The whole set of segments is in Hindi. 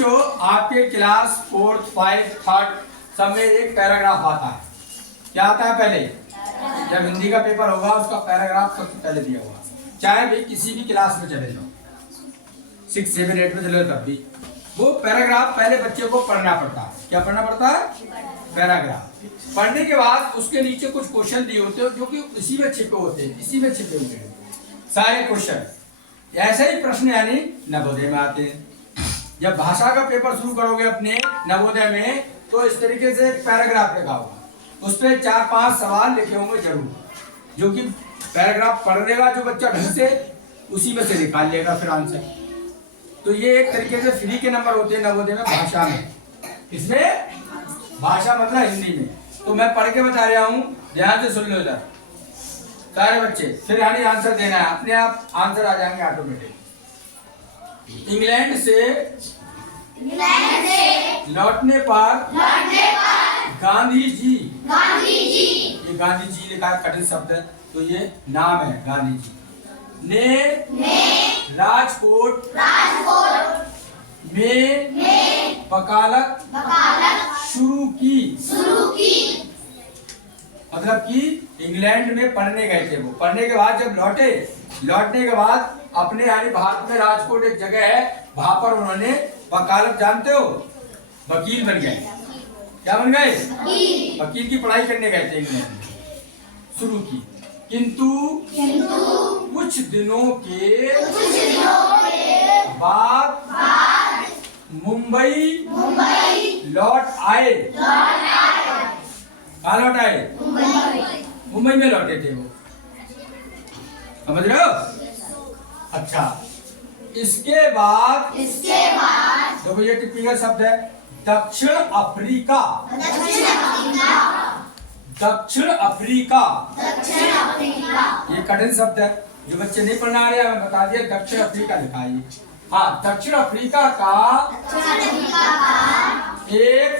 बच्चों आपके क्लास 4th 5th 3rd सब में एक पैराग्राफ आता है। क्या आता है? पहले जब हिंदी का पेपर होगा उसका पैराग्राफ सबसे पहले दिया होगा, चाहे भी किसी भी क्लास में चले जाओ, 6 7 8 में चले तब भी वो पैराग्राफ पहले बच्चे को पढ़ना पड़ता है। क्या पढ़ना पड़ता है? पैराग्राफ। पढ़ने के बाद उसके नीचे कुछ क्वेश्चन दिए होते हैं जो कि इसी में छिपे होते हैं, इसी में छिपे हुए हैं सारे क्वेश्चन। ऐसे ही प्रश्न यानी नवोदय में आते हैं। जब भाषा का पेपर शुरू करोगे अपने नवोदय में तो इस तरीके से एक पैराग्राफ लिखा होगा, उस पर 4-5 सवाल लिखे होंगे जरूर, जो कि पैराग्राफ पढ़ लेगा जो बच्चा ढंग से, उसी में से निकाल लेगा फिर आंसर। तो ये एक तरीके से फ्री के नंबर होते हैं नवोदय में भाषा में। इसमें भाषा मतलब हिंदी में। तो मैं पढ़ के बता रहा हूँ, ध्यान से सुन लो इधर सारे बच्चे, फिर यानी आंसर देना है, अपने आप आंसर आ जाएंगे ऑटोमेटिक। इंग्लैंड से लौटने पर गांधी जी, ये गांधी जी लिखा है, कठिन शब्द है तो ये नाम है गांधी जी ने राजकोट में वकालत शुरू की। मतलब कि इंग्लैंड में पढ़ने गए थे वो, पढ़ने के बाद जब लौटने के बाद अपने यानी भारत में राजकोट एक जगह है, वहां पर उन्होंने वकालत, जानते हो, वकील बन गए। क्या बन गए? वकील की पढ़ाई करने गए थे इंग्लैंड में, शुरू की। किंतु कुछ दिनों के बाद मुंबई लौट आए। कहाँ लौट आए? मुंबई में लौटे थे वो, समझ रहे हो? अच्छा, इसके बाद देखो ये टिपिकल शब्द है, दक्षिण अफ्रीका। ये कठिन शब्द है, जो बच्चे नहीं पढ़ना आ रहे हैं बता दिया, दक्षिण अफ्रीका लिखा है। हाँ, दक्षिण अफ्रीका का एक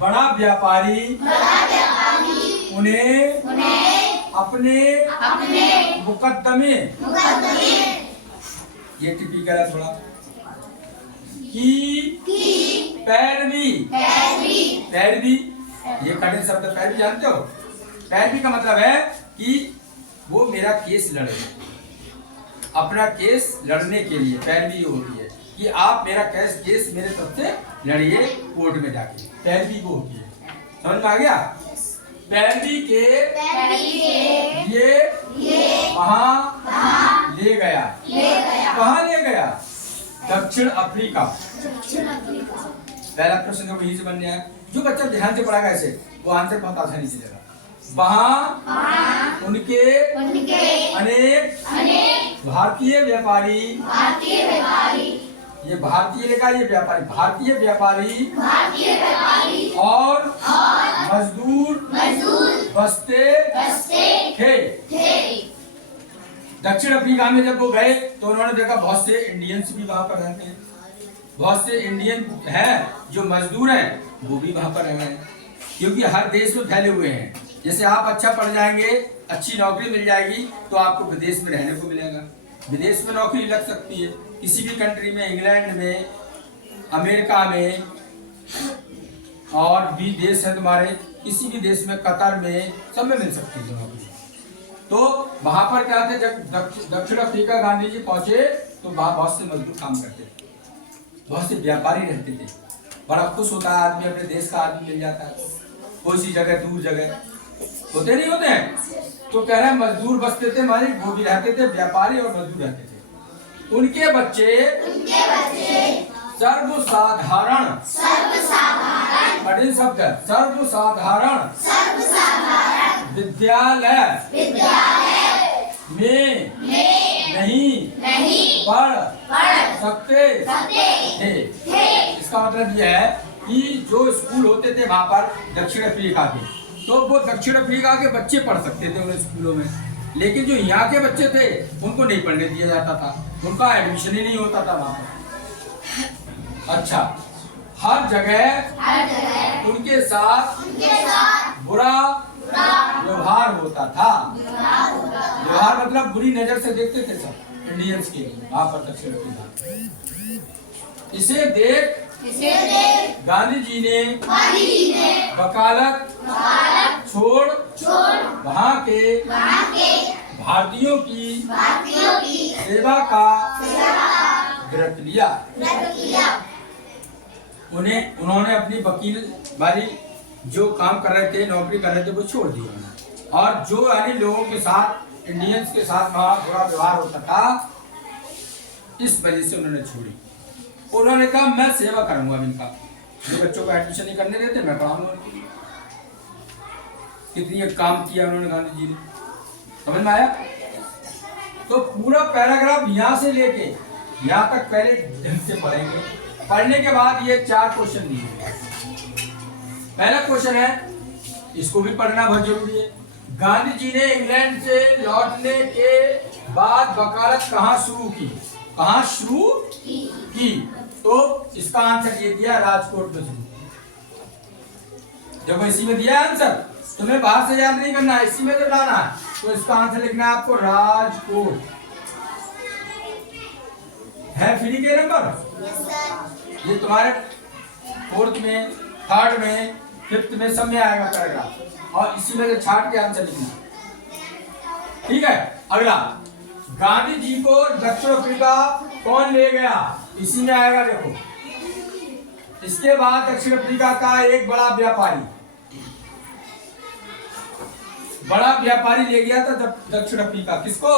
बड़ा व्यापारी उन्हें अपने मुकदमे, ये टिपिकल है थोड़ा, की पैरवी, ये कठिन शब्द है, पैरवी जानते हो? पैरवी का मतलब है कि वो मेरा केस लड़े, अपना केस लड़ने के लिए पैरवी होती है कि आप मेरा केस मेरे तरफ से लड़िए कोर्ट में जाके, पैरवी वो होती है। समझ में आ गया? पैरवी के ये वहां ले गया। कहाँ ले गया? दक्षिण अफ्रीका। पहला प्रश्न जो वहीं से बनने आया, जो बच्चा ध्यान से पढ़ाएगा ऐसे वो आंसर बहुत आसानी से देगा। वहां उनके अनेक भारतीय व्यापारी, ये भारतीय लिखा, ये व्यापारी, भारतीय व्यापारी और मजदूर बसते थे। दक्षिण अफ्रीका में जब वो गए तो उन्होंने देखा बहुत से इंडियंस भी वहां पर रहते हैं, बहुत से इंडियन हैं जो मजदूर हैं वो भी वहां पर रह गए, क्योंकि हर देश में फैले हुए हैं। जैसे आप अच्छा पढ़ जाएंगे, अच्छी नौकरी मिल जाएगी तो आपको विदेश में रहने को मिलेगा, विदेश में नौकरी लग सकती है, किसी भी कंट्री में, इंग्लैंड में, अमेरिका में, और भी देश है तुम्हारे, किसी भी देश में, कतर में, सब में मिल सकती है नौकरी। तो वहां पर क्या थे, जब दक्षिण अफ्रीका गांधी जी पहुंचे तो वहां बहुत से मजदूर काम करते थे, बहुत से व्यापारी रहते थे। बड़ा खुश होता है आदमी, अपने देश का आदमी मिल जाता है, कोई सी जगह, दूर जगह होते नहीं होते हैं। तो कह रहे हैं मजदूर बसते थे, मालिक वो भी रहते थे, व्यापारी और मजदूर रहते थे। उनके बच्चे सर्वसाधारण, कठिन शब्द है, सर्वसाधारण विद्यालय में नहीं पढ़ सकते थे। इसका मतलब यह है कि जो स्कूल होते थे वहां पर दक्षिण अफ्रीका के, तो वो दक्षिण अफ्रीका के बच्चे पढ़ सकते थे उन स्कूलों में, लेकिन जो यहाँ के बच्चे थे उनको नहीं पढ़ने दिया जाता था, उनका एडमिशन ही नहीं होता था वहां पर। अच्छा, हर जगह उनके साथ बुरा व्यवहार होता था। व्यवहार मतलब बुरी नजर से देखते थे सब इंडियंस के लिए वहां पर दक्षिण अफ्रीका। इसे देख गांधी जी ने वकालत छोड़ वहाँ के भारतीयों की सेवा का व्रत लिया। उन्होंने अपनी वकील वाली जो काम कर रहे थे, नौकरी कर रहे थे, वो छोड़ दिया। और जो यानी लोगों के साथ, इंडियंस के साथ वहाँ बुरा व्यवहार होता था, इस वजह से उन्होंने छोड़ी। उन्होंने कहा मैं सेवा करूंगा इनका, मेरे बच्चों को एडमिशन नहीं करने देते, मैं पढ़ाऊंगा। कितनी काम किया उन्होंने गांधी जी ने, समझ में आया? तो पूरा पैराग्राफ यहाँ से लेके यहाँ तक पहले ढंग से पढ़ेंगे। पढ़ने के बाद ये 4 क्वेश्चन दिए। पहला क्वेश्चन है, इसको भी पढ़ना बहुत जरूरी है। गांधी जी ने इंग्लैंड से लौटने के बाद वकालत कहाँ शुरू की? कहाँ शुरू की? तो इसका आंसर ये दिया, राजकोट में शुरू। देखो इसी में दिया आंसर, तुम्हें बाहर से याद नहीं करना है, इसी में तो लाना है। तो इसका आंसर लिखना है आपको राजकोट। है फ्री के नंबर? ये तुम्हारे 4th में, 3rd में, 5th में सब में आएगा पैराग्राफ, और इसी में से छाट के आंसर लिखना। ठीक है, अगला, गांधी जी को दक्षिण अफ्रीका कौन ले गया? इसी में आएगा, देखो। इसके बाद दक्षिण अफ्रीका का एक बड़ा व्यापारी ले गया था दक्षिण अफ्रीका। किसको?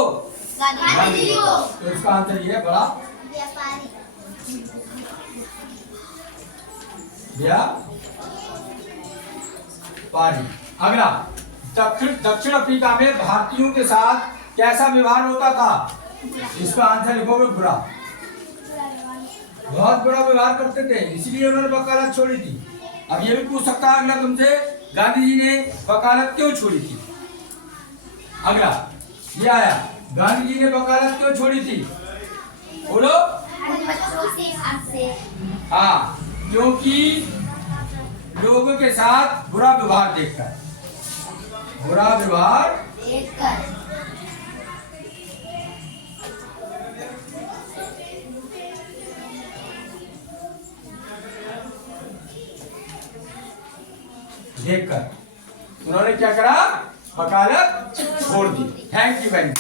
गांधी जी को। तो इसका आंसर ये है, बड़ा व्यापारी। अगला, दक्षिण अफ्रीका में भारतीयों के साथ कैसा व्यवहार होता था? इसका आंसर लिखोगे बुरा, बहुत बुरा व्यवहार करते थे, इसलिए उन्होंने वकालत छोड़ी थी। अब ये भी पूछ सकता है अगला तुमसे, गांधी जी ने वकालत क्यों छोड़ी थी? अगला ये आया, गांधी जी ने वकालत क्यों छोड़ी थी? बोलो। हाँ, क्योंकि लोगों के साथ बुरा व्यवहार देखकर, बुरा व्यवहार देखकर उन्होंने क्या करा? वकालत छोड़ दी। Thank you very much.